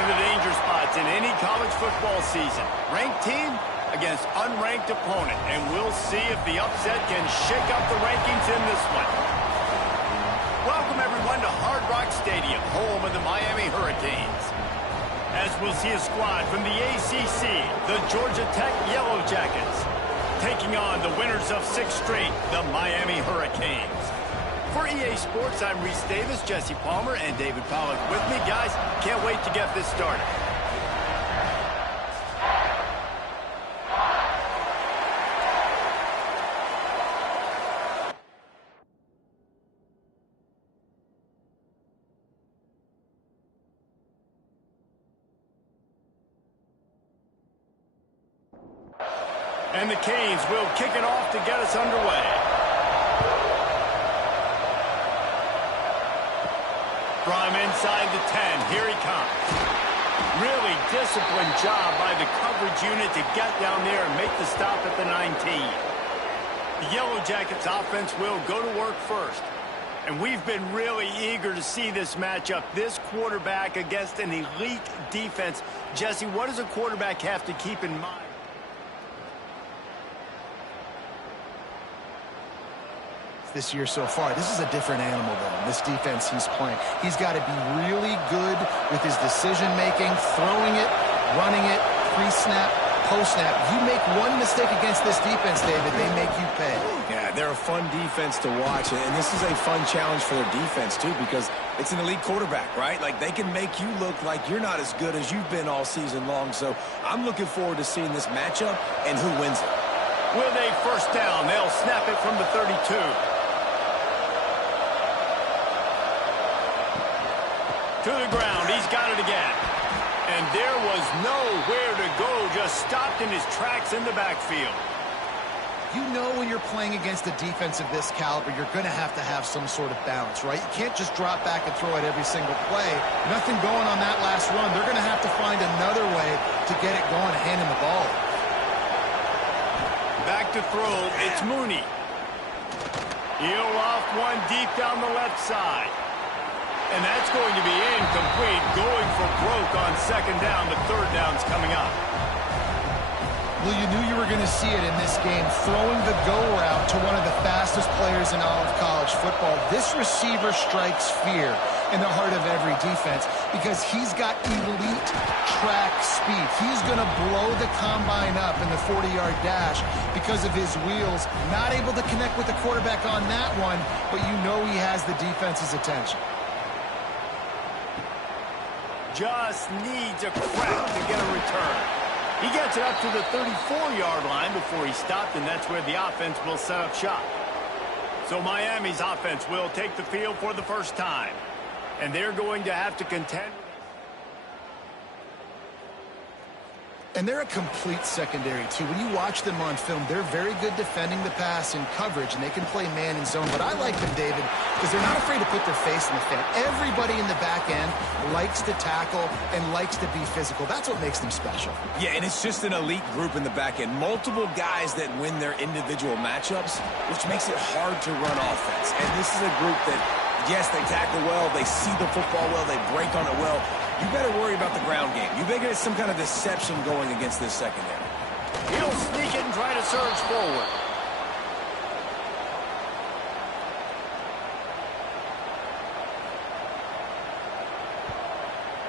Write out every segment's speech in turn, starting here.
of the danger spots in any college football season. Ranked team against unranked opponent. And we'll see if the upset can shake up the rankings in this one. Welcome, everyone, to Hard Rock Stadium, home of the Miami Hurricanes. As we'll see a squad from the ACC, the Georgia Tech Yellow Jackets, taking on the winners of 6 straight, the Miami Hurricanes. For EA Sports, I'm Reese Davis, Jesse Palmer, and David Pollack with me. Guys, can't wait to get this started. And the Canes will kick it off to get us underway. From inside the 10, here he comes. Really disciplined job by the coverage unit to get down there and make the stop at the 19. The Yellow Jackets offense will go to work first. And we've been really eager to see this matchup, this quarterback against an elite defense. Jesse, what does a quarterback have to keep in mind? This year so far, this is a different animal than this defense he's playing. He's got to be really good with his decision-making, throwing it, running it, pre-snap, post-snap. You make one mistake against this defense, David, they make you pay. Yeah, they're a fun defense to watch, and this is a fun challenge for their defense, too, because it's an elite quarterback, right? Like, they can make you look like you're not as good as you've been all season long, so I'm looking forward to seeing this matchup and who wins it. With a first down, they'll snap it from the 32. To the ground, he's got it again. And there was nowhere to go, just stopped in his tracks in the backfield. You know when you're playing against a defense of this caliber, you're going to have some sort of balance, right? You can't just drop back and throw it every single play. Nothing going on that last run. They're going to have to find another way to get it going, handing the ball. Back to throw, it's Mooney. He'll off one deep down the left side. And that's going to be incomplete, going for broke on second down. The third down's coming up. Well, you knew you were going to see it in this game, throwing the go route to one of the fastest players in all of college football. This receiver strikes fear in the heart of every defense because he's got elite track speed. He's going to blow the combine up in the 40-yard dash because of his wheels. Not able to connect with the quarterback on that one, but you know he has the defense's attention. Just needs a crack to get a return. He gets it up to the 34-yard line before he stopped, and that's where the offense will set up shop. So Miami's offense will take the field for the first time, and they're going to have to contend. And they're a complete secondary, too. When you watch them on film, they're very good defending the pass in coverage, and they can play man and zone. But I like them, David, because they're not afraid to put their face in the fan. Everybody in the back end likes to tackle and likes to be physical. That's what makes them special. Yeah, and it's just an elite group in the back end. Multiple guys that win their individual matchups, which makes it hard to run offense. And this is a group that, yes, they tackle well, they see the football well, they break on it well. You better worry about the ground game. You better get some kind of deception going against this secondary. He'll sneak it and try to surge forward.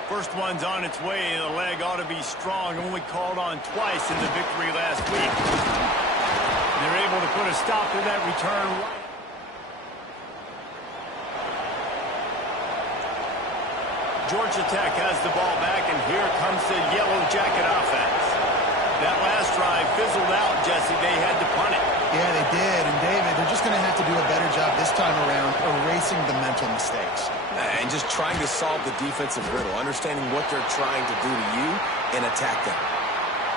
First one's on its way. The leg ought to be strong. Only called on twice in the victory last week. They're able to put a stop to that return right. Georgia Tech has the ball back, and here comes the Yellow Jacket offense. That last drive fizzled out, Jesse. They had to punt it. Yeah, they did. And, David, they're just going to have to do a better job this time around erasing the mental mistakes. And just trying to solve the defensive riddle, understanding what they're trying to do to you and attack them.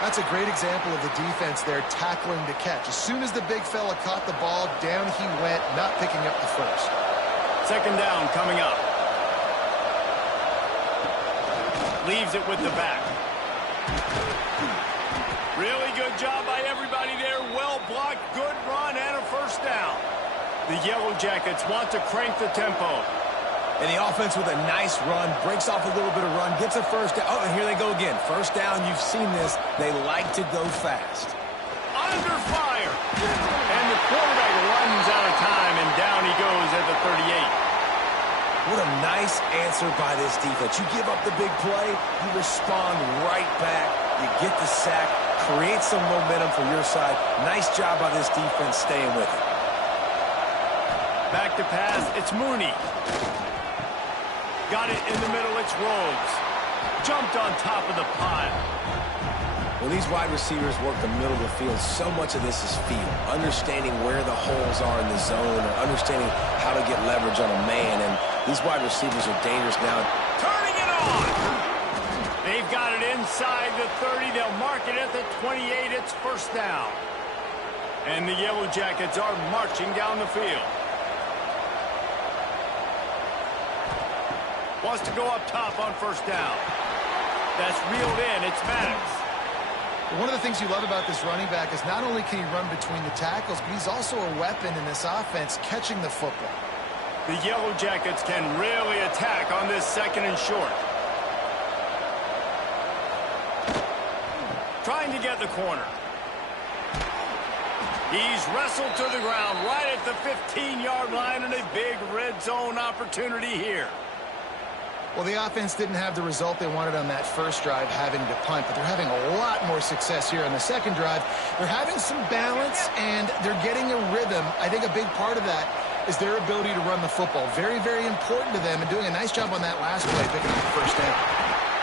That's a great example of the defense there tackling the catch. As soon as the big fella caught the ball, down he went, not picking up the first. Second down coming up. Leaves it with the back. Really good job by everybody there. Well blocked, good run, and a first down. The Yellow Jackets want to crank the tempo. And the offense with a nice run, breaks off a little bit of run, gets a first down. Oh, and here they go again. First down, you've seen this. They like to go fast. Under fire. And the quarterback runs out of time, and down he goes at the 38. What a nice answer by this defense. You give up the big play, you respond right back. You get the sack, create some momentum for your side. Nice job by this defense staying with it. Back to pass, it's Mooney. Got it in the middle, it's Rhodes. Jumped on top of the pile. When these wide receivers work the middle of the field, so much of this is feel. Understanding where the holes are in the zone, or understanding how to get leverage on a man. And these wide receivers are dangerous now. Turning it on! They've got it inside the 30. They'll mark it at the 28. It's first down. And the Yellow Jackets are marching down the field. Wants to go up top on first down. That's reeled in. It's Maddox. One of the things you love about this running back is not only can he run between the tackles, but he's also a weapon in this offense catching the football. The Yellow Jackets can really attack on this second and short. Trying to get the corner. He's wrestled to the ground right at the 15-yard line, and a big red zone opportunity here. Well, the offense didn't have the result they wanted on that first drive, having to punt, but they're having a lot more success here on the second drive. They're having some balance, and they're getting a rhythm. I think a big part of that is their ability to run the football. Very, very important to them, and doing a nice job on that last play, picking up the first down.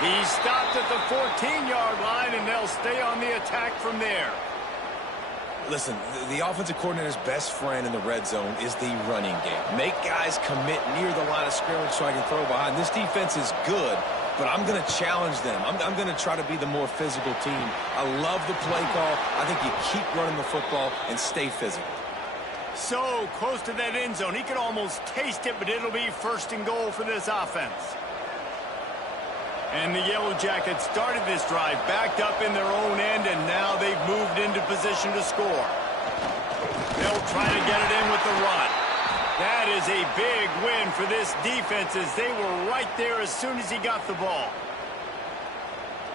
He stopped at the 14-yard line, and they'll stay on the attack from there. Listen, the offensive coordinator's best friend in the red zone is the running game. Make guys commit near the line of scrimmage so I can throw behind. This defense is good, but I'm going to challenge them. I'm going to try to be the more physical team. I love the play call. I think you keep running the football and stay physical. So close to that end zone. He could almost taste it, but it'll be first and goal for this offense. And the Yellow Jackets started this drive backed up in their own end, and now they've moved into position to score. They'll try to get it in with the run. That is a big win for this defense, as they were right there as soon as he got the ball.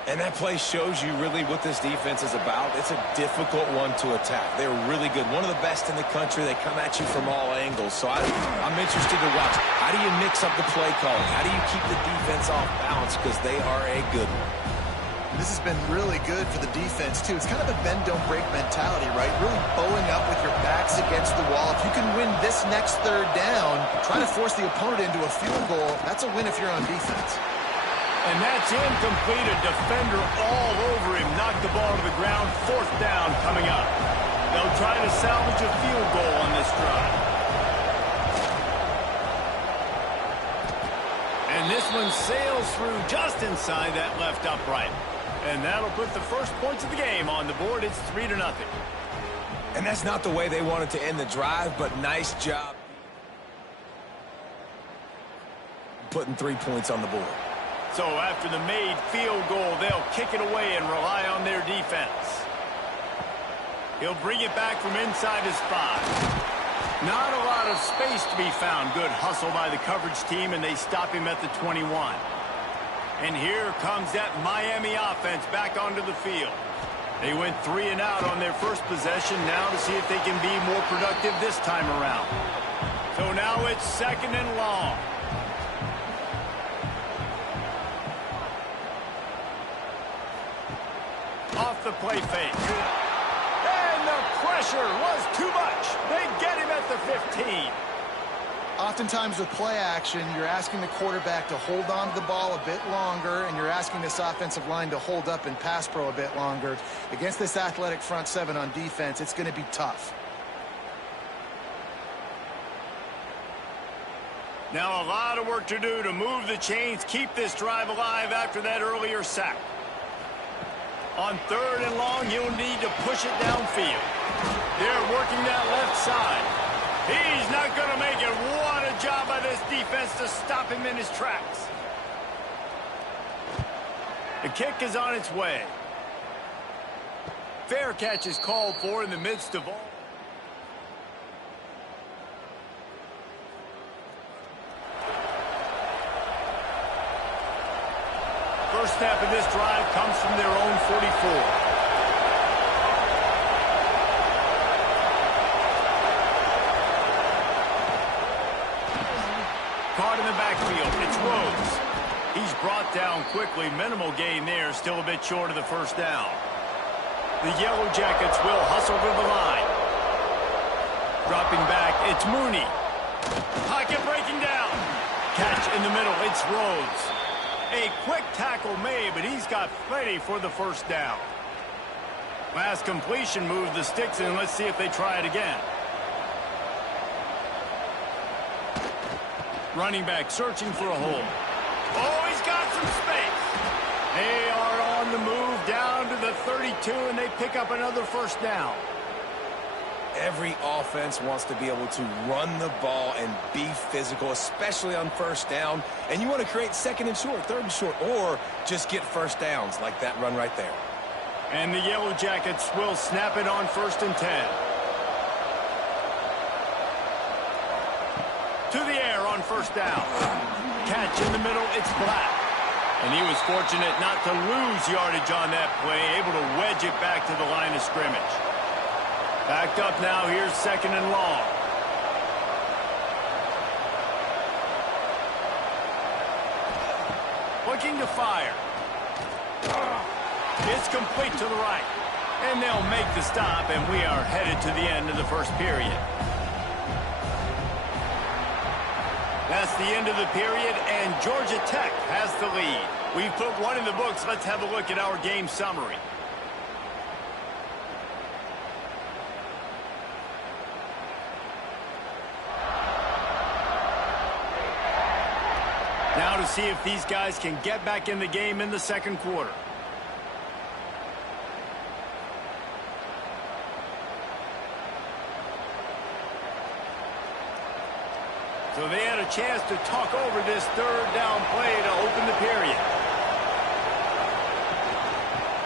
And that play shows you really what this defense is about. It's a difficult one to attack. They're really good. One of the best in the country. They come at you from all angles. So I'm interested to watch. How do you mix up the play calling? How do you keep the defense off balance? Because they are a good one. This has been really good for the defense, too. It's kind of a bend-don't-break mentality, right? Really bowing up with your backs against the wall. If you can win this next third down, try to force the opponent into a field goal. That's a win if you're on defense. And that's incomplete. A defender all over him. Knocked the ball to the ground. Fourth down coming up. They'll try to salvage a field goal on this drive. And this one sails through just inside that left upright. And that'll put the first points of the game on the board. It's 3-0. And that's not the way they wanted to end the drive, but nice job putting 3 points on the board. So after the made field goal, they'll kick it away and rely on their defense. He'll bring it back from inside his 5. Not a lot of space to be found. Good hustle by the coverage team, and they stop him at the 21. And here comes that Miami offense back onto the field. They went 3 and out on their first possession. Now to see if they can be more productive this time around. So now it's second and long. Off the play fake. And the pressure was too much. They get him at the 15. Oftentimes with play action, you're asking the quarterback to hold on to the ball a bit longer, and you're asking this offensive line to hold up and pass pro a bit longer. Against this athletic front seven on defense, it's going to be tough. Now a lot of work to do to move the chains, keep this drive alive after that earlier sack. On third and long, you'll need to push it downfield. They're working that left side. He's not going to make it. What a job by this defense to stop him in his tracks. The kick is on its way. Fair catch is called for in the midst of all. First snap of this drive comes from their own 44. Caught in the backfield. It's Rhodes. He's brought down quickly. Minimal gain there. Still a bit short of the first down. The Yellow Jackets will hustle to the line. Dropping back, it's Mooney. Pocket breaking down. Catch in the middle, it's Rhodes. A quick tackle made, but he's got plenty for the first down. Last completion moved the sticks in. Let's see if they try it again. Running back searching for a hole. Oh, he's got some space. They are on the move down to the 32, and they pick up another first down. Every offense wants to be able to run the ball and be physical, especially on first down. And you want to create second and short, third and short, or just get first downs like that run right there. And the Yellow Jackets will snap it on 1st and 10. To the air on first down. Catch in the middle, it's Black. And he was fortunate not to lose yardage on that play, able to wedge it back to the line of scrimmage. Backed up now, here's 2nd and long. Looking to fire. It's complete to the right. And they'll make the stop, and we are headed to the end of the first period. That's the end of the period, and Georgia Tech has the lead. We've put one in the books. Let's have a look at our game summary. Now to see if these guys can get back in the game in the second quarter. So they had a chance to talk over this third down play to open the period.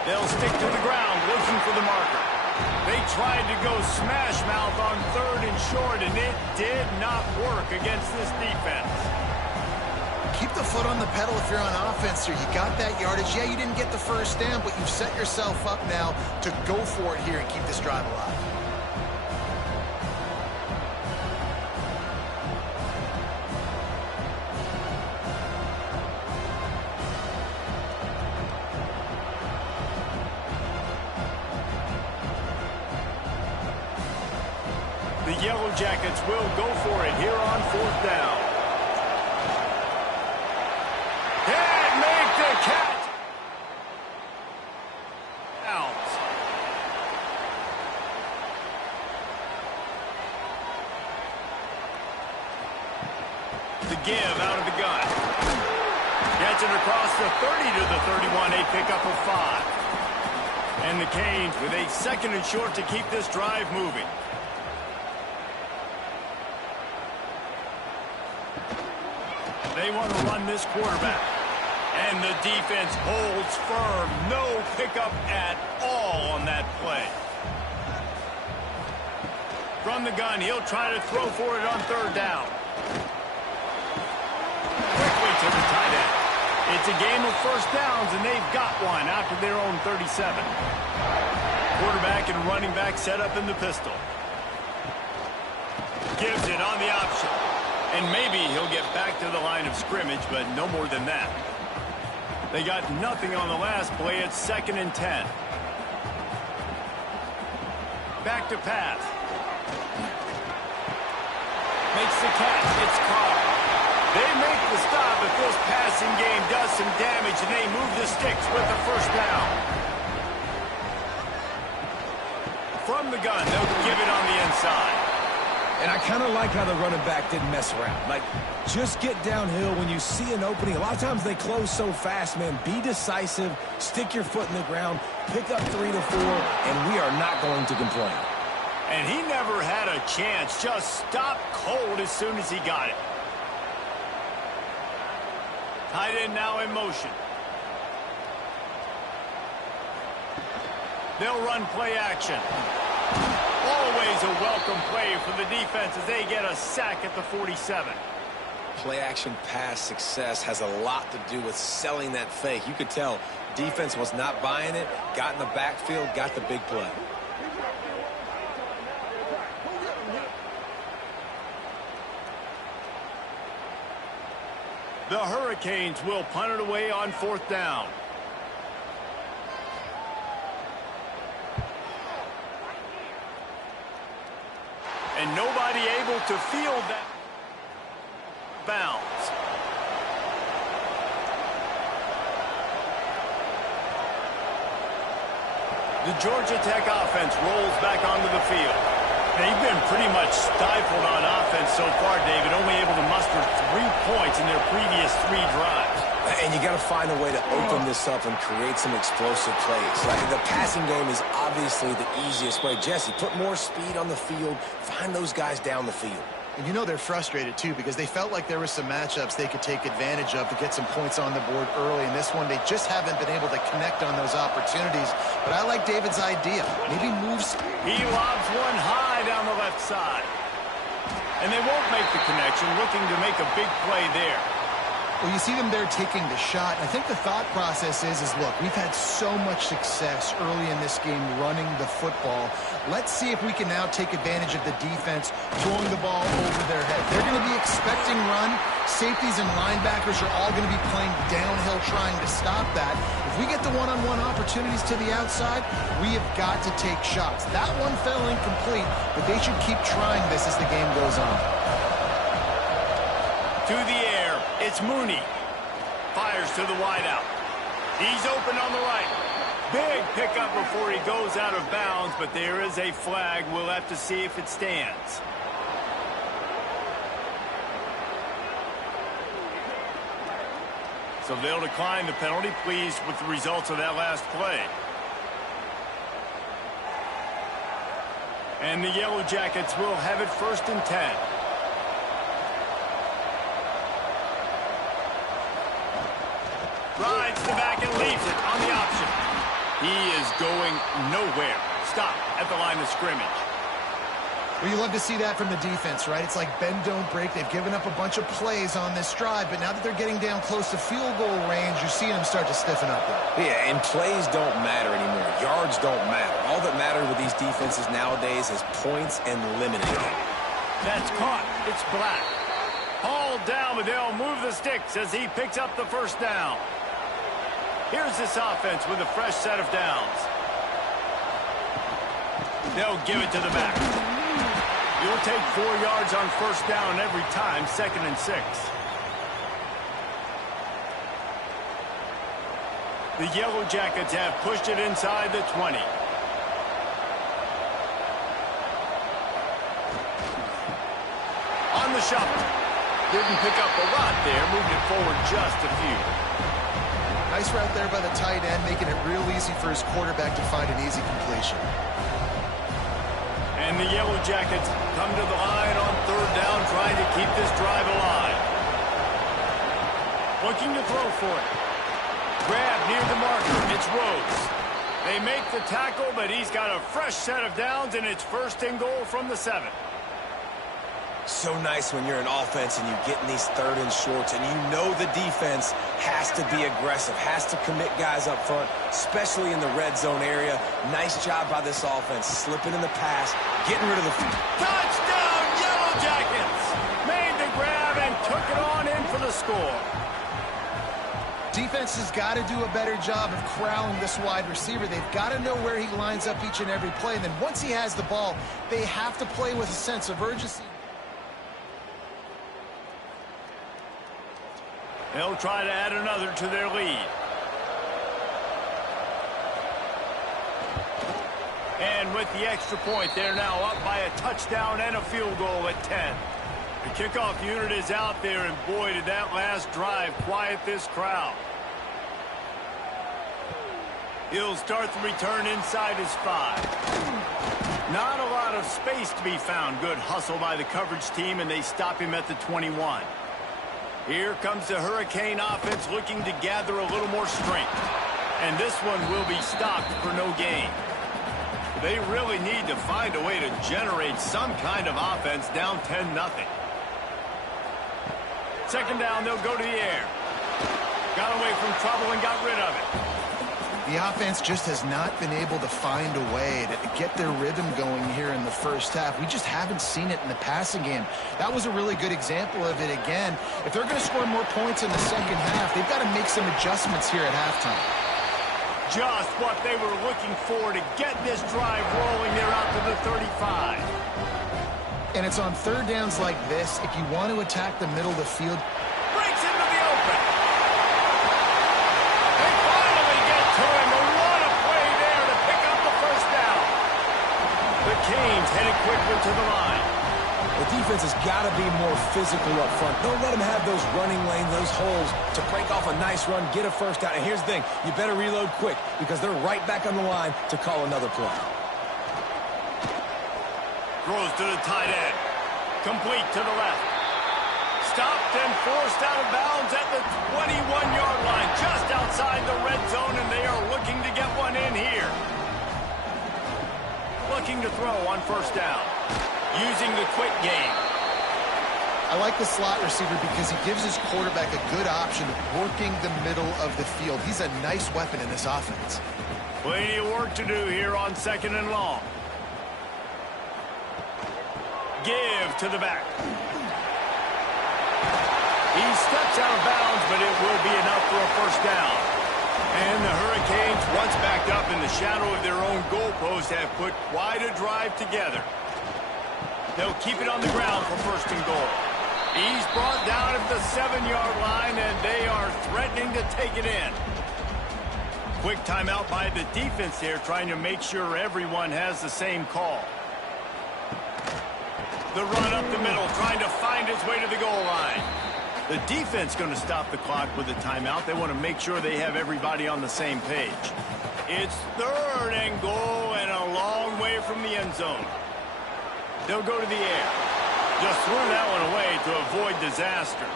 They'll stick to the ground looking for the marker. They tried to go smash mouth on 3rd and short, and it did not work against this defense. Keep the foot on the pedal if you're on offense here. You got that yardage. Yeah, you didn't get the first down, but you've set yourself up now to go for it here and keep this drive alive. The Yellow Jackets will go for it here on 4th down. And make the catch. Out. The give out of the gun. Gets it across the 30 to the 31. A pickup of 5. And the Canes with a 2nd and short to keep this drive moving. They want to run this quarterback. And the defense holds firm. No pickup at all on that play. From the gun, he'll try to throw for it on 3rd down. Quickly to the tight end. It's a game of first downs, and they've got one after their own 37. Quarterback and running back set up in the pistol. Gives it on the option. And maybe he'll get back to the line of scrimmage, but no more than that. They got nothing on the last play. It's 2nd and 10. Back to pass. Makes the catch. It's caught. They make the stop, but this passing game does some damage, and they move the sticks with the first down. From the gun, they'll give it on the inside. And I kind of like how the running back didn't mess around. Like, just get downhill when you see an opening. A lot of times they close so fast, man. Be decisive, stick your foot in the ground, pick up 3 to 4, and we are not going to complain. And he never had a chance. Just stopped cold as soon as he got it. Tight end now in motion. They'll run play action. Always a welcome play for the defense as they get a sack at the 47. Play-action pass success has a lot to do with selling that fake. You could tell defense was not buying it, got in the backfield, got the big play. The Hurricanes will punt it away on 4th down. And nobody able to field that bounce. The Georgia Tech offense rolls back onto the field. They've been pretty much stifled on offense so far, David, only able to muster 3 points in their previous 3 drives. And you got to find a way to open this up and create some explosive plays. Like the passing game is obviously the easiest way. Jesse, put more speed on the field, find those guys down the field. And you know they're frustrated, too, because they felt like there were some matchups they could take advantage of to get some points on the board early. In this one, they just haven't been able to connect on those opportunities. But I like David's idea. Maybe moves. He lobs one high down the left side. And they won't make the connection, looking to make a big play there. Well, you see them there taking the shot. I think the thought process is look, we've had so much success early in this game running the football. Let's see if we can now take advantage of the defense throwing the ball over their head. They're going to be expecting run. Safeties and linebackers are all going to be playing downhill trying to stop that. If we get the one-on-one opportunities to the outside, we have got to take shots. That one fell incomplete, but they should keep trying this as the game goes on. To the air, it's Mooney. Fires to the wideout. He's open on the right. Big pickup before he goes out of bounds, but there is a flag. We'll have to see if it stands. So they'll decline the penalty, pleased with the results of that last play. And the Yellow Jackets will have it 1st and 10. Rides the back and leaves it on the option. He is going nowhere. Stop at the line of scrimmage. Well, you love to see that from the defense, right? It's like bend, don't break. They've given up a bunch of plays on this drive, but now that they're getting down close to field goal range, you're seeing them start to stiffen up there. Yeah, and plays don't matter anymore. Yards don't matter. All that matters with these defenses nowadays is points and limiting them. That's caught. It's Black. Hauled down, but they'll move the sticks as he picks up the 1st down. Here's this offense with a fresh set of downs. They'll give it to the back. You'll take 4 yards on 1st down every time, 2nd and 6. The Yellow Jackets have pushed it inside the 20. On the shuffle. Didn't pick up a lot there, moved it forward just a few. Nice route there by the tight end, making it real easy for his quarterback to find an easy completion. And the Yellow Jackets come to the line on 3rd down, trying to keep this drive alive. Looking to throw for it. Grab near the marker. It's Rhodes. They make the tackle, but he's got a fresh set of downs, and it's 1st and goal from the 7. So nice when you're an offense and you get in these 3rd and shorts and you know the defense has to be aggressive, has to commit guys up front, especially in the red zone area. Nice job by this offense, slipping in the pass, getting rid of the... Touchdown, Yellow Jackets! Made the grab and took it on in for the score. Defense has got to do a better job of corralling this wide receiver. They've got to know where he lines up each and every play. And then once he has the ball, they have to play with a sense of urgency. They'll try to add another to their lead. And with the extra point, they're now up by a touchdown and a field goal at 10. The kickoff unit is out there, and boy, did that last drive quiet this crowd. He'll start the return inside his 5. Not a lot of space to be found. Good hustle by the coverage team, and they stop him at the 21. Here comes the Hurricane offense looking to gather a little more strength. And this one will be stopped for no gain. They really need to find a way to generate some kind of offense down 10-0. Second down, they'll go to the air. Got away from trouble and got rid of it. The offense just has not been able to find a way to get their rhythm going here in the first half. We just haven't seen it in the passing game. That was a really good example of it again. If they're going to score more points in the second half, they've got to make some adjustments here at halftime. Just what they were looking for to get this drive rolling. They're out to the 35. And it's on third downs like this, if you want to attack the middle of the field. Breaks into the open. They finally get to him. And what a play there to pick up the first down. The Canes headed quickly to the line. The defense has got to be more physical up front. Don't let them have those running lanes, those holes to break off a nice run, get a first down. And here's the thing, you better reload quick because they're right back on the line to call another play. Throws to the tight end. Complete to the left. Stopped and forced out of bounds at the 21-yard line, just outside the red zone, and they are looking to get one in here. Looking to throw on first down. Using the quick game. I like the slot receiver because he gives his quarterback a good option of working the middle of the field. He's a nice weapon in this offense. Plenty of work to do here on second and long. Give to the back. He steps out of bounds, but it will be enough for a first down. And the Hurricanes, once backed up in the shadow of their own goalpost, have put quite a drive together. They'll keep it on the ground for first and goal. He's brought down at the 7-yard line, and they are threatening to take it in. Quick timeout by the defense here, trying to make sure everyone has the same call. The run up the middle, trying to find his way to the goal line. The defense going to stop the clock with a timeout. They want to make sure they have everybody on the same page. It's third and goal and a long way from the end zone. They'll go to the air. Just threw that one away to avoid disaster.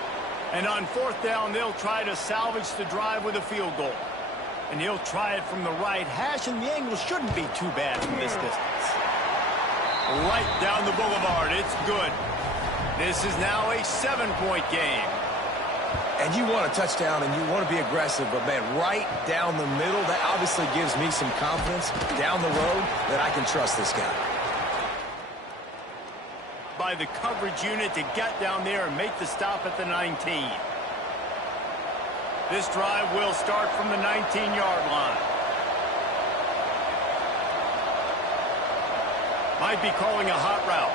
And on fourth down, they'll try to salvage the drive with a field goal. And he'll try it from the right hash, and the angle shouldn't be too bad from this distance. Right down the boulevard. It's good. This is now a 7-point game. And you want a touchdown and you want to be aggressive, but, man, right down the middle, that obviously gives me some confidence down the road that I can trust this guy. By the coverage unit to get down there and make the stop at the 19. This drive will start from the 19-yard line. Might be calling a hot route.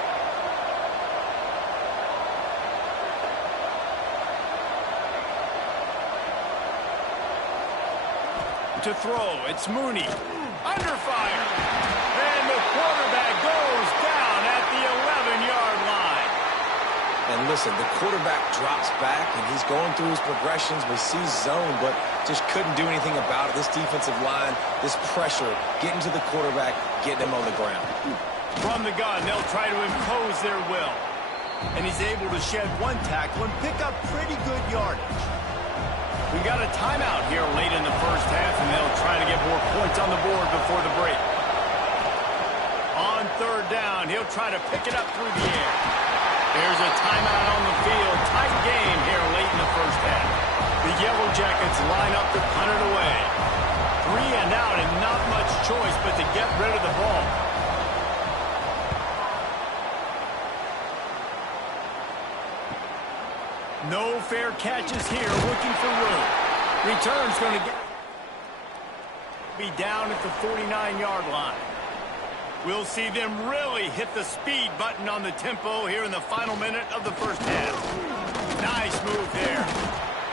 To throw, it's Mooney. Under fire. And the quarterback goes down at the 11-yard line. And listen, the quarterback drops back, and he's going through his progressions. We see zone, but just couldn't do anything about it. This defensive line, this pressure, getting to the quarterback, getting him on the ground. From the gun, they'll try to impose their will. And he's able to shed one tackle and pick up pretty good yardage. We got a timeout here late in the first half, and they'll try to get more points on the board before the break. On third down, he'll try to pick it up through the air. There's a timeout on the field. Tight game here late in the first half. The Yellow Jackets line up to punt it away. 3 and out and not much choice but to get rid of the ball. No fair catches here, looking for room. Return's going to be down at the 49-yard line. We'll see them really hit the speed button on the tempo here in the final minute of the first half. Nice move there.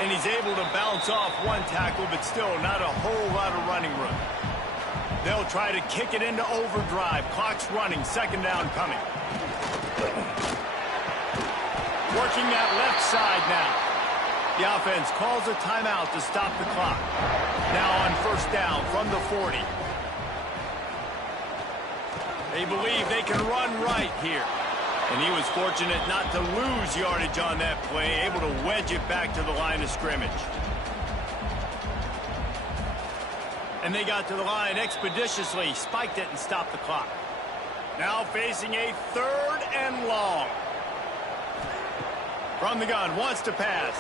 And he's able to bounce off one tackle, but still not a whole lot of running room. They'll try to kick it into overdrive. Clock's running, second down coming. Working that left side now. The offense calls a timeout to stop the clock. Now on first down from the 40. They believe they can run right here. And he was fortunate not to lose yardage on that play, able to wedge it back to the line of scrimmage. And they got to the line expeditiously, spiked it and stopped the clock. Now facing a third and long. From the gun, wants to pass.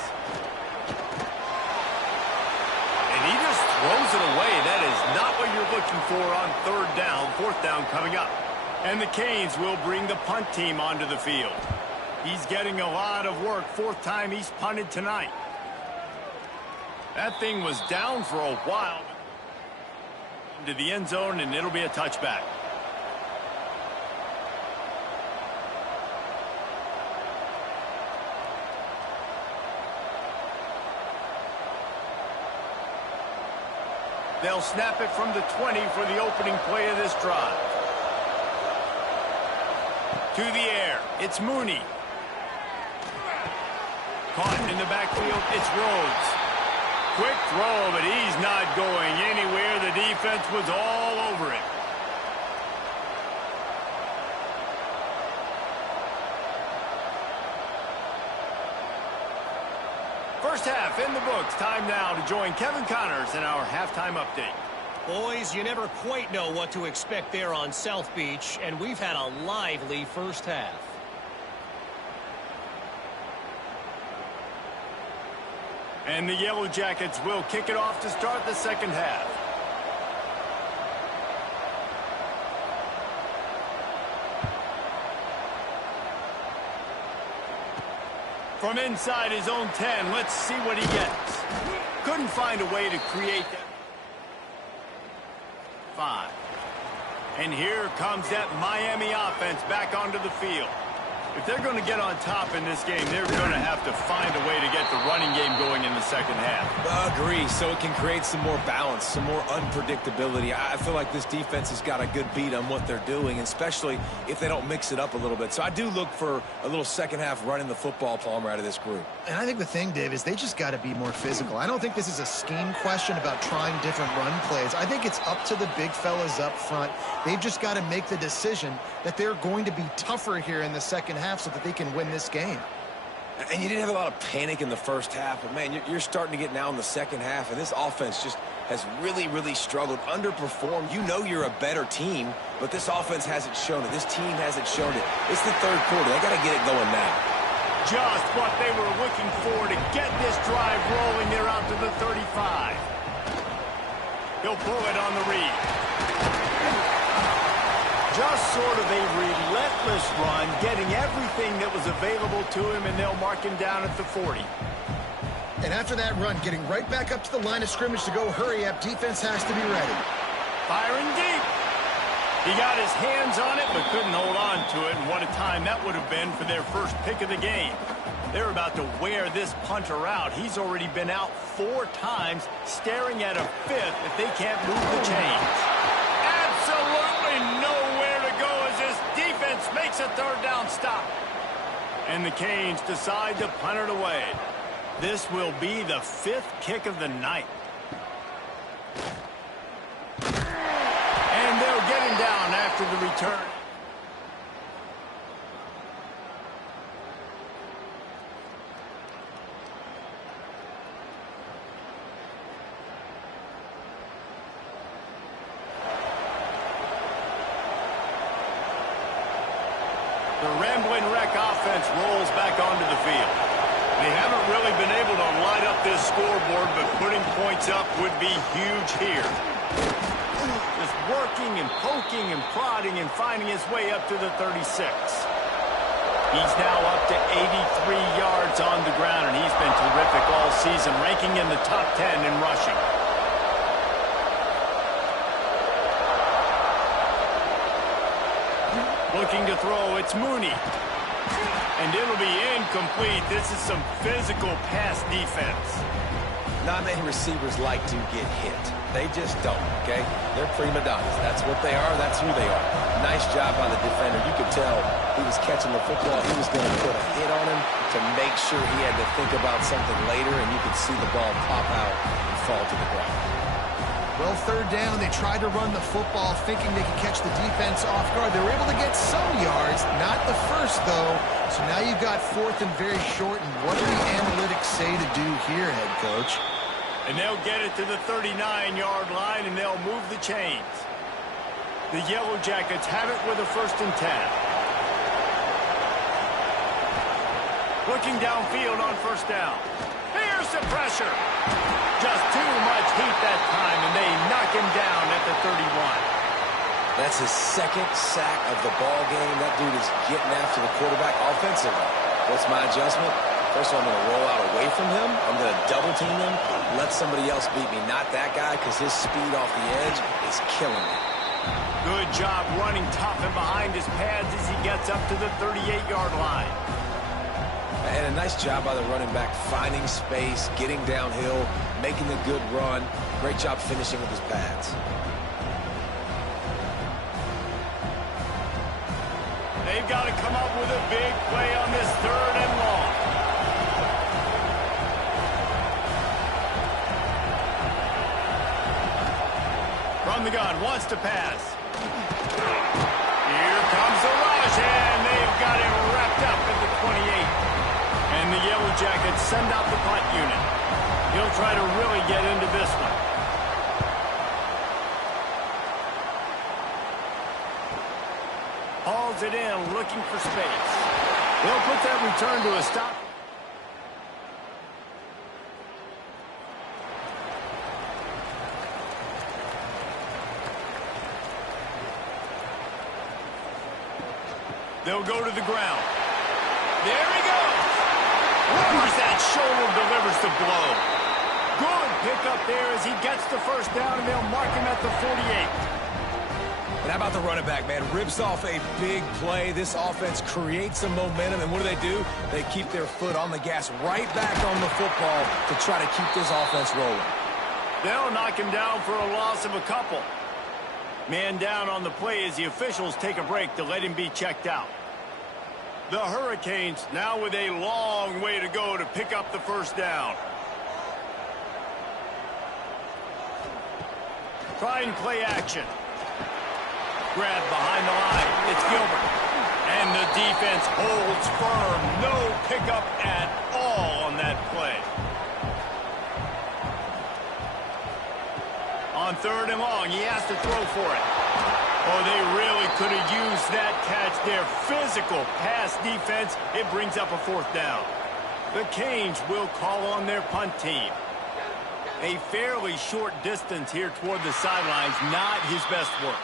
And he just throws it away. That is not what you're looking for on third down. Fourth down coming up. And the Canes will bring the punt team onto the field. He's getting a lot of work. Fourth time he's punted tonight. That thing was down for a while. Into the end zone, and it'll be a touchback. They'll snap it from the 20 for the opening play of this drive. To the air, it's Mooney. Caught in the backfield, it's Rhodes. Quick throw, but he's not going anywhere. The defense was all over it. First half in the books. Time now to join Kevin Connors in our halftime update. Boys, you never quite know what to expect there on South Beach, and we've had a lively first half. And the Yellow Jackets will kick it off to start the second half. From inside his own 10, let's see what he gets. Couldn't find a way to create that. 5. And here comes that Miami offense back onto the field. If they're going to get on top in this game, they're going to have to find a way to get the running game going in the second half. Agree, so it can create some more balance, some more unpredictability. I feel like this defense has got a good beat on what they're doing, especially if they don't mix it up a little bit. So I do look for a little second half running the football, Palmer, out of this group. And I think the thing, Dave, is they just got to be more physical. I don't think this is a scheme question about trying different run plays. I think it's up to the big fellas up front. They've just got to make the decision that they're going to be tougher here in the second half so that they can win this game. And you didn't have a lot of panic in the first half, but, man, you're starting to get now in the second half, and this offense just has really, really struggled, underperformed. You know you're a better team, but this offense hasn't shown it. This team hasn't shown it. It's the third quarter. They got to get it going now. Just what they were looking for to get this drive rolling. They're out to the 35. He'll pull it on the read. Just sort of a relentless run, getting everything that was available to him, and they'll mark him down at the 40. And after that run, getting right back up to the line of scrimmage to go hurry up, defense has to be ready. Firing deep. He got his hands on it, but couldn't hold on to it, and what a time that would have been for their first pick of the game. They're about to wear this punter out. He's already been out 4 times, staring at a 5th if they can't move the chains. Absolutely nowhere to go as this defense makes a third down stop. And the Canes decide to punt it away. This will be the 5th kick of the night. And they'll get him down after the return. The Ramblin' Wreck offense rolls back onto the field. They haven't really been able to light up this scoreboard, but putting points up would be huge here. Just working and poking and prodding and finding his way up to the 36. He's now up to 83 yards on the ground, and he's been terrific all season, ranking in the top 10 in rushing. Looking to throw, it's Mooney. And it'll be incomplete. This is some physical pass defense. Not many receivers like to get hit. They just don't, okay? They're prima donnas. That's what they are. That's who they are. Nice job by the defender. You could tell he was catching the football. He was going to put a hit on him to make sure he had to think about something later, and you could see the ball pop out and fall to the ground. Well, third down, they tried to run the football thinking they could catch the defense off guard. They were able to get some yards, not the first, though. So now you've got 4th and very short, and what do the analytics say to do here, head coach? And they'll get it to the 39-yard line, and they'll move the chains. The Yellow Jackets have it with a 1st and 10. Looking downfield on first down. Here's the pressure. Just too much heat that time, and they knock him down at the 31. That's his second sack of the ball game. That dude is getting after the quarterback offensively. What's my adjustment? First of all, I'm going to roll out away from him. I'm going to double team him. Let somebody else beat me, not that guy, because his speed off the edge is killing me. Good job running tough and behind his pads as he gets up to the 38-yard line. And a nice job by the running back, finding space, getting downhill, making a good run. Great job finishing with his pads. They've got to come up with a big play on this 3rd and long. From the gun, wants to pass. Here comes the rush, and they've got him wrapped up at the 28. And the Yellow Jackets send out the punt unit. He'll try to really get into this one. Hauls it in, looking for space. They'll put that return to a stop. They'll go to the ground. There he goes. Where's that shoulder delivers the blow. Good pickup there as he gets the first down, and they'll mark him at the 48. And how about the running back, man? Rips off a big play. This offense creates some momentum, and what do? They keep their foot on the gas right back on the football to try to keep this offense rolling. They'll knock him down for a loss of a couple. Man down on the play as the officials take a break to let him be checked out. The Hurricanes now with a long way to go to pick up the first down. Try and play action. Grab behind the line. It's Gilbert. And the defense holds firm. No pickup at all on that play. On 3rd and long, he has to throw for it. Oh, they really could have used that catch. Their physical pass defense, it brings up a 4th down. The Canes will call on their punt team. A fairly short distance here toward the sidelines, not his best work.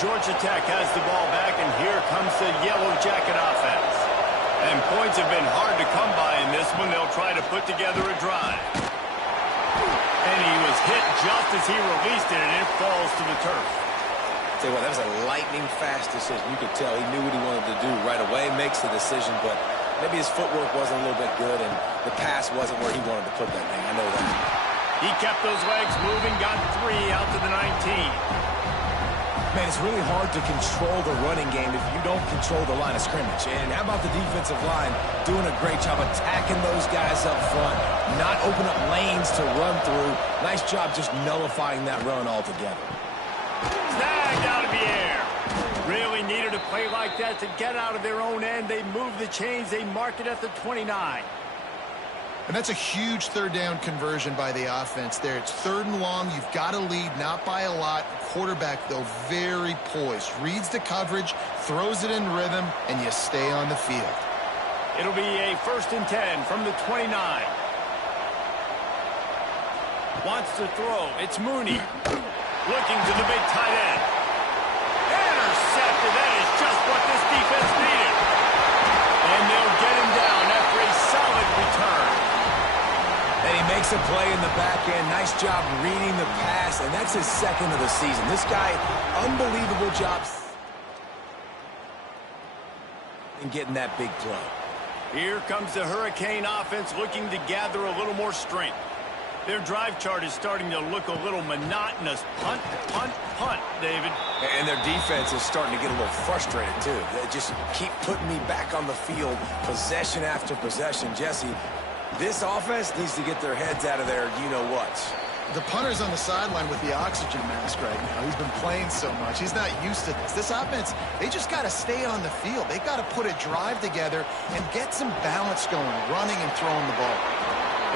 Georgia Tech has the ball back, and here comes the Yellow Jacket offense. And points have been hard to come by in this one. They'll try to put together a drive. And he was hit just as he released it, and it falls to the turf. Tell you what, that was a lightning-fast decision. You could tell he knew what he wanted to do right away, makes the decision, but maybe his footwork wasn't a little bit good, and the pass wasn't where he wanted to put that thing. I know that. He kept those legs moving, got 3 out to the 19. Man, it's really hard to control the running game if you don't control the line of scrimmage. And how about the defensive line doing a great job attacking those guys up front, not open up lanes to run through. Nice job just nullifying that run altogether. Snagged out of the air. Really needed a play like that to get out of their own end. They move the chains. They mark it at the 29. And that's a huge 3rd down conversion by the offense there. It's 3rd and long. You've got to lead, not by a lot. Quarterback, though, very poised. Reads the coverage, throws it in rhythm, and you stay on the field. It'll be a 1st and 10 from the 29. Wants to throw. It's Mooney. Looking to the big tight end. Intercepted. That is just what this defense needed. And they'll get him down after a solid return. And he makes a play in the back end. Nice job reading the pass, and that's his 2nd of the season. This guy, unbelievable job in getting that big play. Here comes the Hurricane offense looking to gather a little more strength. Their drive chart is starting to look a little monotonous. Punt, punt, punt, David. And their defense is starting to get a little frustrated, too. They just keep putting me back on the field, possession after possession. Jesse, this offense needs to get their heads out of their you-know-whats. The punter's on the sideline with the oxygen mask right now. He's been playing so much. He's not used to this. This offense, they just got to stay on the field. They got to put a drive together and get some balance going, running and throwing the ball.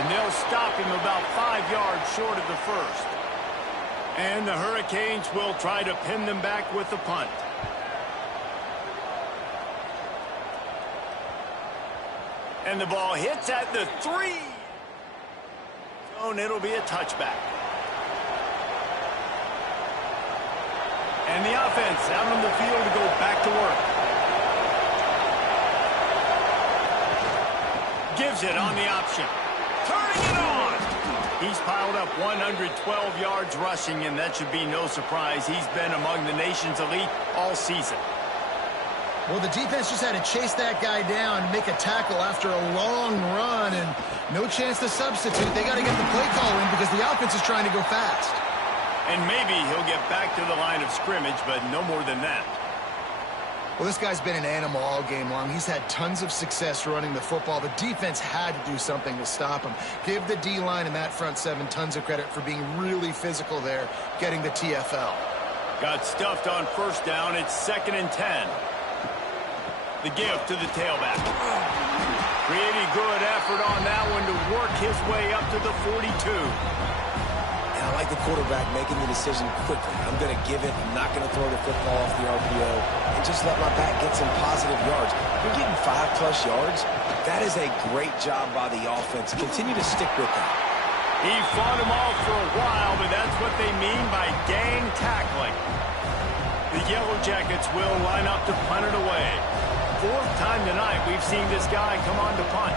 And they'll stop him about 5 yards short of the first. And the Hurricanes will try to pin them back with the punt. And the ball hits at the 3. And it'll be a touchback. And the offense out on the field to go back to work. Gives it on the option. Turning it on. He's piled up 112 yards rushing, and that should be no surprise. He's been among the nation's elite all season. Well, the defense just had to chase that guy down, make a tackle after a long run, and no chance to substitute. They got to get the play call in because the offense is trying to go fast. And maybe he'll get back to the line of scrimmage, but no more than that. Well, this guy's been an animal all game long. He's had tons of success running the football. The defense had to do something to stop him. Give the D-line and that front seven tons of credit for being really physical there, getting the TFL. Got stuffed on first down. It's 2nd and 10. The give to the tailback. Pretty good effort on that one to work his way up to the 42. And I like the quarterback making the decision quickly. I'm going to give it. I'm not going to throw the football off the RPO and just let my back get some positive yards. You're getting 5+ yards. That is a great job by the offense. Continue to stick with that. He fought him off for a while, but that's what they mean by gang tackling. The Yellow Jackets will line up to punt it away. 4th time tonight we've seen this guy come on to punt.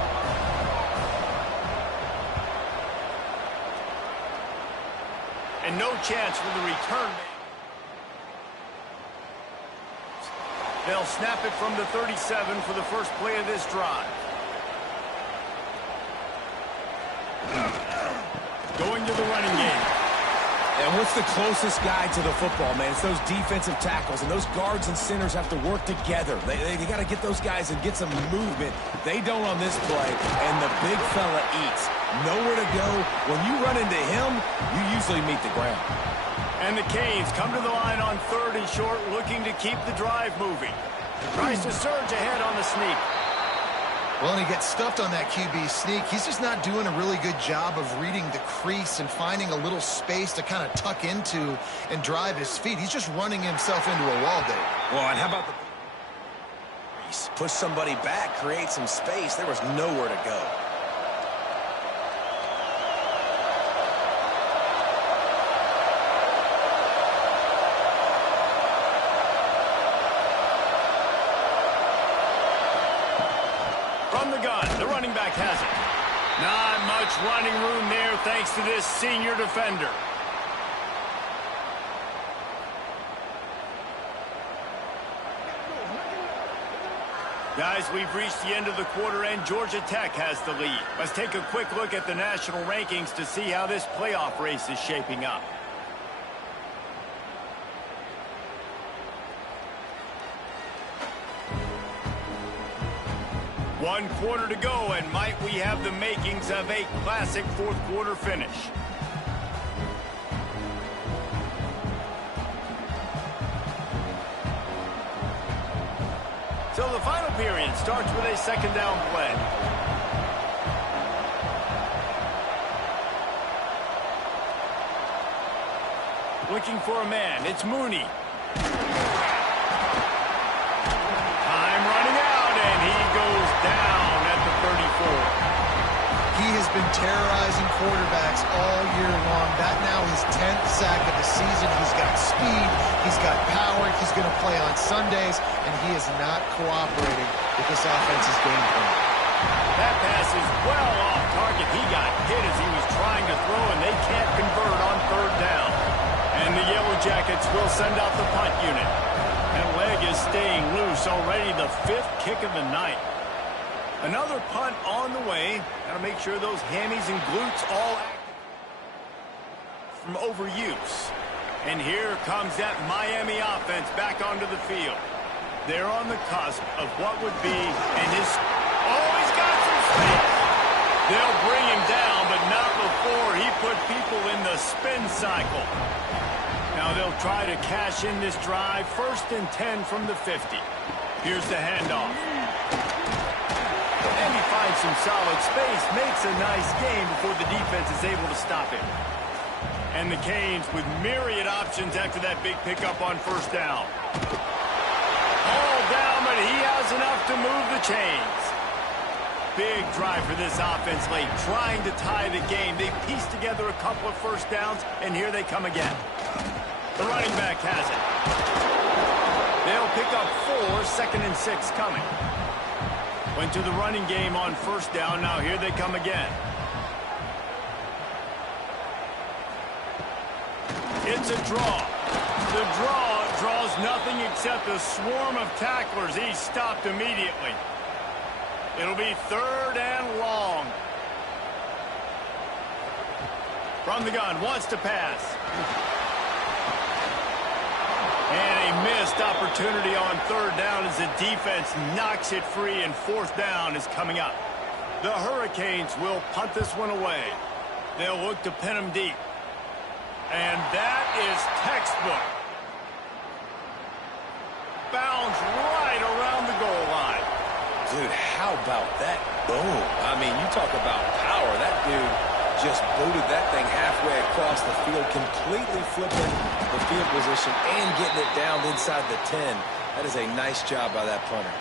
And no chance for the return. They'll snap it from the 37 for the first play of this drive. Going to the running game. And what's the closest guy to the football, man? It's those defensive tackles, and those guards and centers have to work together. They got to get those guys and get some movement. They don't on this play, and the big fella eats. Nowhere to go. When you run into him, you usually meet the ground. And the Canes come to the line on 3rd and short, looking to keep the drive moving. Tries to surge ahead on the sneak. Well, and he gets stuffed on that QB sneak. He's just not doing a really good job of reading the crease and finding a little space to kind of tuck into and drive his feet. He's just running himself into a wall there. Well, and how about the push somebody back, create some space? There was nowhere to go. From the gun, the running back has it. Not much running room there thanks to this senior defender. Guys, we've reached the end of the quarter and Georgia Tech has the lead. Let's take a quick look at the national rankings to see how this playoff race is shaping up. One quarter to go, and might we have the makings of a classic 4th quarter finish. So the final period starts with a 2nd down play. Looking for a man, it's Mooney. Time running out, and he goes down at the 34. He has been terrorizing quarterbacks all year long. That now his 10th sack of the season. He's got speed. He's got power. He's going to play on Sundays, and he is not cooperating with this offense's game plan. That pass is well off target. He got hit as he was trying to throw, and they can't convert on 3rd down. And the Yellow Jackets will send out the punt unit. That leg is staying loose already, the 5th kick of the night. Another punt on the way. Got to make sure those hammies and glutes all active from overuse. And here comes that Miami offense back onto the field. They're on the cusp of what would be, and his... Oh, he's got some space. They'll bring him down, but not before he put people in the spin cycle. Now they'll try to cash in this drive. 1st and 10 from the 50. Here's the handoff. And he finds some solid space, makes a nice gain before the defense is able to stop him. And the Canes with myriad options after that big pickup on first down. All down, but he has enough to move the chains. Big drive for this offense late, trying to tie the game. They pieced together a couple of first downs, and here they come again. The running back has it. They'll pick up 4, 2nd and 6 coming. Went to the running game on first down. Now here they come again. It's a draw. The draw draws nothing except a swarm of tacklers. He's stopped immediately. It'll be 3rd and long. From the gun, wants to pass. And a missed opportunity on 3rd down as the defense knocks it free, and 4th down is coming up. The Hurricanes will punt this one away. They'll look to pin them deep. And that is textbook. Bounds right around the goal line. Dude, how about that boom? I mean, you talk about power. That dude just booted that thing halfway across the field, completely flipping the field position and getting it down inside the 10. That is a nice job by that punter.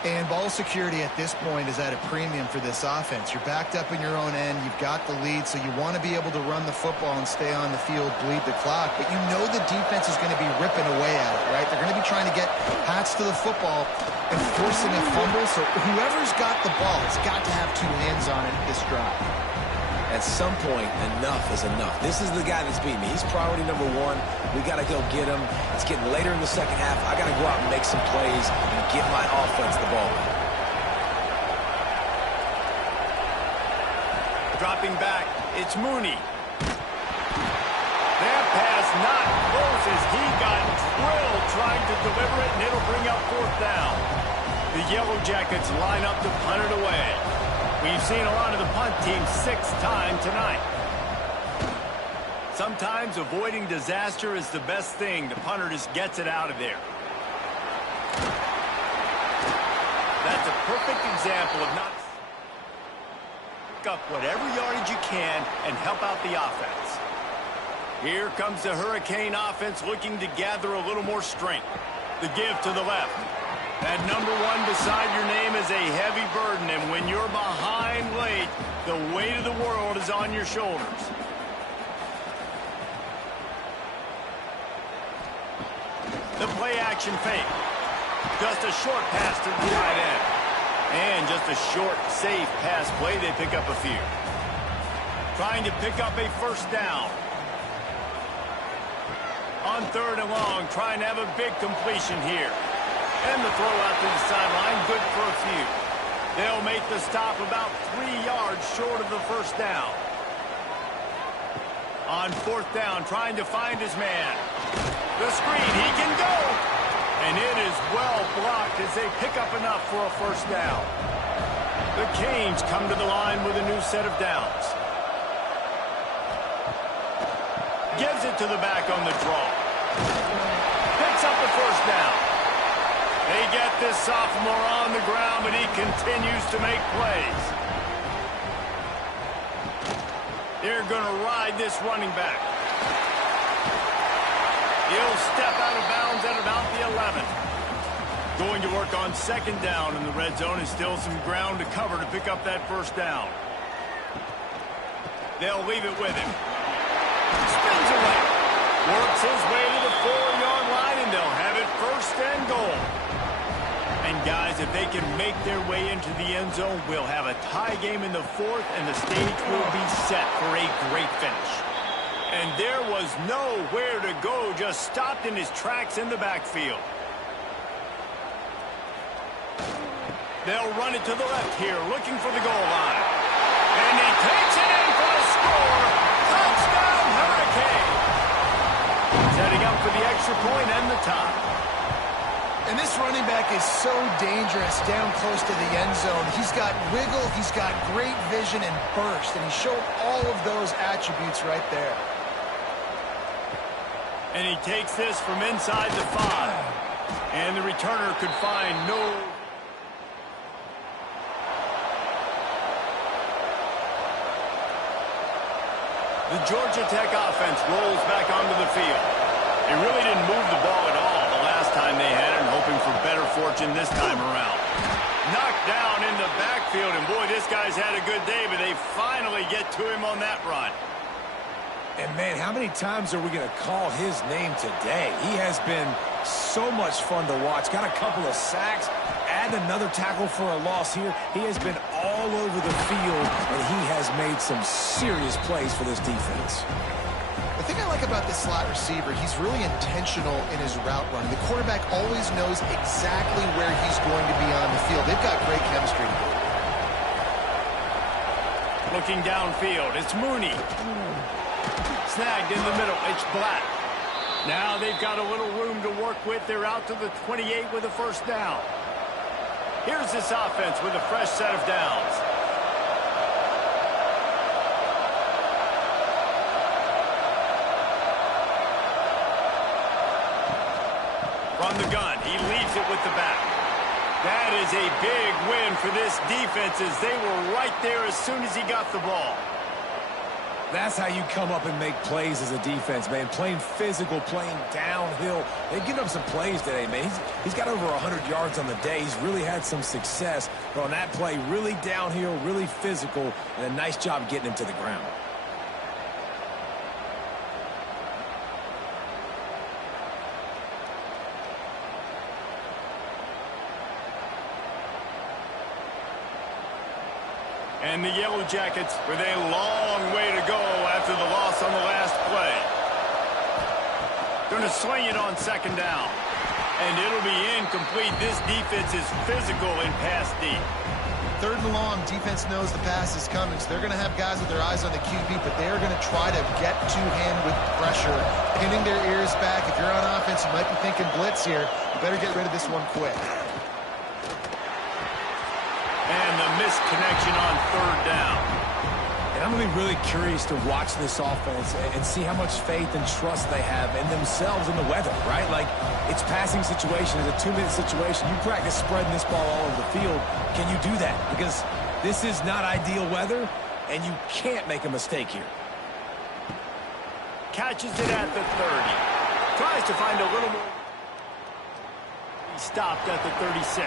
And ball security at this point is at a premium for this offense. You're backed up in your own end. You've got the lead, so you want to be able to run the football and stay on the field, bleed the clock. But you know the defense is going to be ripping away at it, right? They're going to be trying to get hats to the football and forcing a fumble. So whoever's got the ball has got to have 2 hands on it this drive. At some point, enough is enough. This is the guy that's beating me. He's priority number 1. We got to go get him. It's getting later in the second half. I got to go out and make some plays and get my offense the ball back. Dropping back, it's Mooney. That pass not close as he got drilled trying to deliver it, and it'll bring up 4th down. The Yellow Jackets line up to punt it away. We've seen a lot of the punt team 6 times tonight. Sometimes avoiding disaster is the best thing. The punter just gets it out of there. That's a perfect example of not pick up whatever yardage you can and help out the offense. Here comes the Hurricane offense looking to gather a little more strength. The give to the left. That number 1 beside your name is a heavy burden, and when you're behind late, the weight of the world is on your shoulders. The play-action fake. Just a short pass to the tight end. And just a short, safe pass play, they pick up a few. Trying to pick up a first down. On 3rd and long, trying to have a big completion here. And the throw out to the sideline, good for a few. They'll make the stop about 3 yards short of the first down. On 4th down, trying to find his man. The screen, he can go. And it is well blocked as they pick up enough for a first down. The Canes come to the line with a new set of downs. Gives it to the back on the draw. Picks up the first down. They get this sophomore on the ground, but he continues to make plays. They're going to ride this running back. He'll step out of bounds at about the 11. Going to work on 2nd down in the red zone, and still some ground to cover to pick up that first down. They'll leave it with him. Spins away. Works his way to the 4-yard line, and they'll have it 1st and goal. And guys, if they can make their way into the end zone, we'll have a tie game in the 4th, and the stage will be set for a great finish. And there was nowhere to go, just stopped in his tracks in the backfield. They'll run it to the left here, looking for the goal line. And he takes it in for a score. Touchdown, Hurricane. Setting up for the extra point and the tie. And this running back is so dangerous down close to the end zone. He's got wiggle, he's got great vision and burst, and he showed all of those attributes right there. And he takes this from inside the 5. And the returner could find no... The Georgia Tech offense rolls back onto the field. They really didn't move the ball at all the last time they had it, and hoping for better fortune this time around. Knocked down in the backfield, and boy, this guy's had a good day, but they finally get to him on that run. And, man, how many times are we going to call his name today? He has been so much fun to watch. Got a couple of sacks, add another tackle for a loss here. He has been all over the field, and he has made some serious plays for this defense. The thing I like about this slot receiver, he's really intentional in his route run. The quarterback always knows exactly where he's going to be on the field. They've got great chemistry. Looking downfield, it's Mooney. Snagged in the middle, it's Black. Now they've got a little room to work with. They're out to the 28 with a first down. Here's this offense with a fresh set of downs. From the gun, he leads it with the back. That is a big win for this defense, as they were right there as soon as he got the ball. That's how you come up and make plays as a defense, man. Playing physical, playing downhill. They've given up some plays today, man. He's got over 100 yards on the day. He's really had some success. But on that play, really downhill, really physical, and a nice job getting him to the ground. And the Yellow Jackets with a long way to go after the loss on the last play. Going to swing it on second down. And it'll be incomplete. This defense is physical in pass deep. Third and long, defense knows the pass is coming, so they're going to have guys with their eyes on the QB, but they're going to try to get to him with pressure, pinning their ears back. If you're on offense, you might be thinking blitz here. You better get rid of this one quick. And the missed connection on third down. And I'm going to be really curious to watch this offense and see how much faith and trust they have in themselves and the weather, right? Like, it's passing situation, it's a 2-minute situation. You practice spreading this ball all over the field. Can you do that? Because this is not ideal weather, and you can't make a mistake here. Catches it at the 30. Tries to find a little more. He stopped at the 36.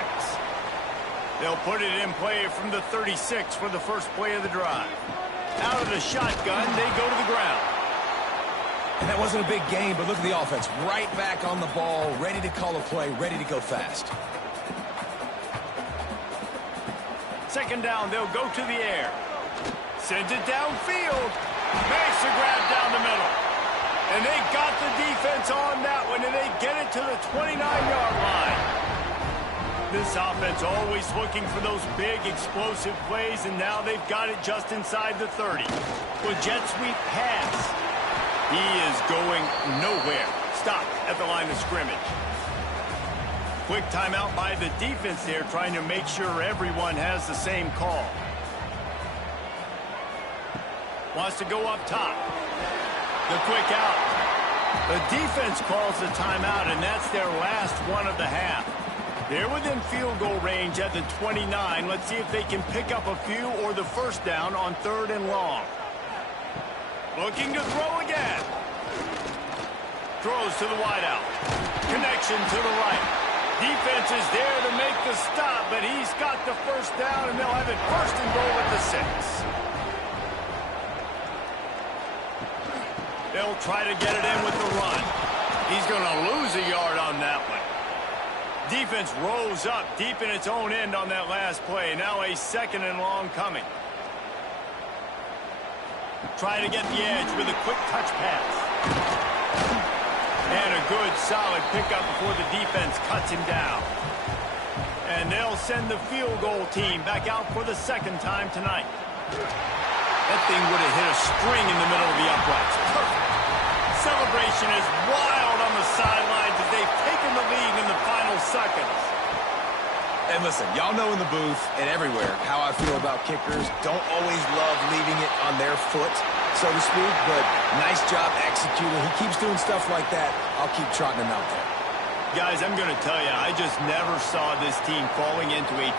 They'll put it in play from the 36 for the first play of the drive. Out of the shotgun, they go to the ground. And that wasn't a big game, but look at the offense. Right back on the ball, ready to call a play, ready to go fast. Second down, they'll go to the air. Sends it downfield. Makes a grab down the middle. And they got the defense on that one, and they get it to the 29-yard line. This offense always looking for those big, explosive plays, and now they've got it just inside the 30. With jet sweep pass. He is going nowhere. Stopped at the line of scrimmage. Quick timeout by the defense there, trying to make sure everyone has the same call. Wants to go up top. The quick out. The defense calls the timeout, and that's their last one of the half. They're within field goal range at the 29. Let's see if they can pick up a few or the first down on third and long. Looking to throw again. Throws to the wideout. Connection to the right. Defense is there to make the stop, but he's got the first down, and they'll have it first and goal at the 6. They'll try to get it in with the run. He's going to lose a yard on that one. Defense rose up deep in its own end on that last play. Now a second and long coming. Try to get the edge with a quick touch pass. And a good, solid pickup before the defense cuts him down. And they'll send the field goal team back out for the second time tonight. That thing would have hit a string in the middle of the uprights. Perfect. Celebration is wild on the sidelines as they've taken the lead in the final seconds. And listen, y'all know in the booth and everywhere how I feel about kickers. Don't always love leaving it on their foot, so to speak, but nice job executing. He keeps doing stuff like that. I'll keep trotting him out there. Guys, I'm going to tell you, I just never saw this team falling into a